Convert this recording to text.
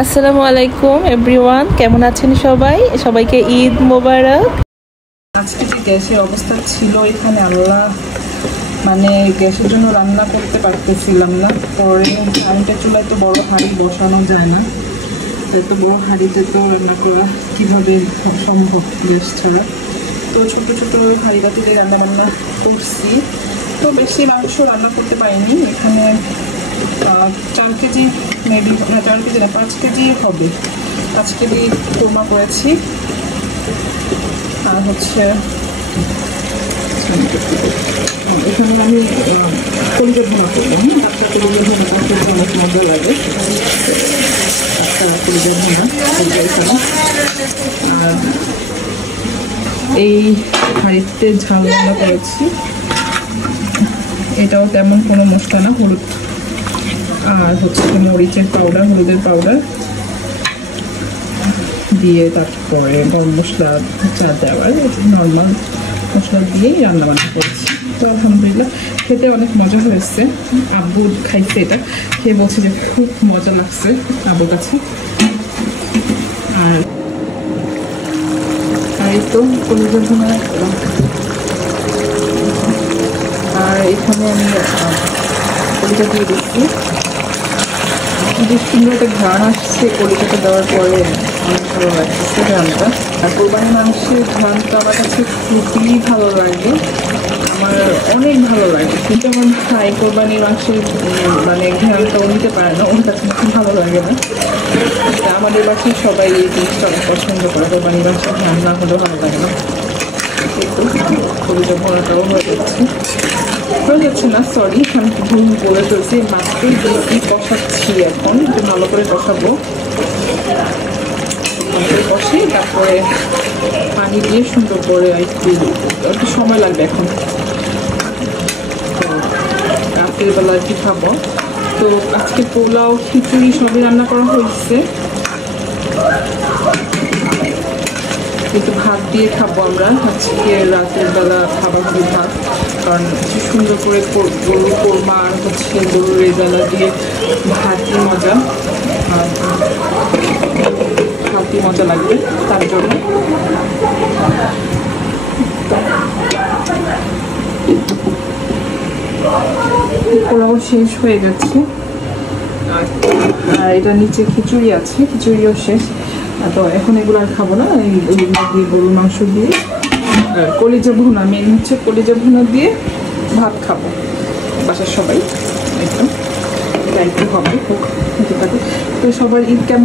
আসসালামু আলাইকুম এভরিওয়ান, কেমন আছেন সবাই? সবাইকে ঈদ মোবারক। আজকে যে গ্যাসের অবস্থা ছিল এখানে, আল্লাহ, মানে গ্যাসের জন্য রান্না করতে পারতেছিলাম না। পরে কারেন্টের চুলায় তো বড় হাঁড়ি বসানো যায় না, এত বড় হাঁড়িতে তো রান্না করা কীভাবে সম্ভব গ্যাস ছাড়া। তো ছোটো ছোটো হাঁড়ি বাতিতে রান্না বান্না করছি। তো বেশি মাংস রান্না করতে পারিনি। এখানে 4 কেজি মেবি, না 4 কেজি না 5 কেজি হবে। 5 কেজি কোরমা করেছি। আর হচ্ছে এখানে আমি কলিজা ভুনা করলাম। বাচ্চা কলিজা ভুনাটা খেতে অনেক মজা লাগে। কলিজা ভুনা এখানে। আর এই হাঁড়িতে ঝাল রান্না করেছি। এটাও তেমন কোনো মশলা না, হলুদ আর হচ্ছে মরিচের পাউডার, হলুদের পাউডার দিয়ে, তারপরে গরম মশলা চা দেওয়ার নর্মাল মশলা দিয়েই রান্নাবান্না করেছি। তো আলহামদুলিল্লাহ খেতে অনেক মজা হয়েছে। আব্বু খাইছে, এটা খেয়ে বলছে যে খুব মজা লাগছে আব্বুর কাছে। আর এই তো কলিজা ভুনা। আর এখানে আমি কলিজা দিয়ে দিচ্ছি। যে সুন্দর একটা ঘ্রাণ আসছে কলিজাটা দেওয়ার পরে, অনেক ভালো লাগছে ঘ্রাণটা। আর কোরবানি মাংসের ঘ্রাণটা আমার কাছে খুবই ভালো লাগে, আমার অনেক ভালো লাগে। কিন্তু আমার ভাই কোরবানির মাংসের মানে ঘ্রাণটা নিতে পারে না, ওর কাছে খুব ভালো লাগে না। আমাদের বাসায় সবাই এই জিনিসটা অনেক পছন্দ করে, কোরবানির মাংসের ঘ্রাণ না হলেও ভালো লাগে না। কিন্তু কলিজা ভুনাটাও হয়ে যাচ্ছে না, সরি, আমি ভুল বলে ফেলছি। মাছকে দিয়ে কষাচ্ছি, এখন একটু ভালো করে কষাবো। কষে তারপরে পানি দিয়ে সুন্দর করে একটু সময় লাগবে এখন। তো রাতের বেলা আর কি খাবো। তো আজকে পোলাও, খিচুড়ি সবই রান্না করা হয়েছে, কিন্তু ভাত দিয়ে খাবো আমরা আজকে। রাতের বেলা খাবার হবে ভাত, কারণ সুন্দর করে গরু কোরমা আর হচ্ছে গরুর রেজালা দিয়ে ভাতই মজা, ভাতই মজা লাগবে, তার জন্য। পোলাও শেষ হয়ে যাচ্ছে, আর এটা নিচে খিচুড়ি আছে, খিচুড়িও শেষ। তো এখন এগুলো আর খাবো না, এইগুলো দিয়ে গরুর মাংস দিয়ে কলিজা ভুনা, মেন হচ্ছে কলিজা ভুনা দিয়ে ভাত খাবো বাসার সবাই। একদম দায়িত্ব হবে, তো সবার ঈদ কেমন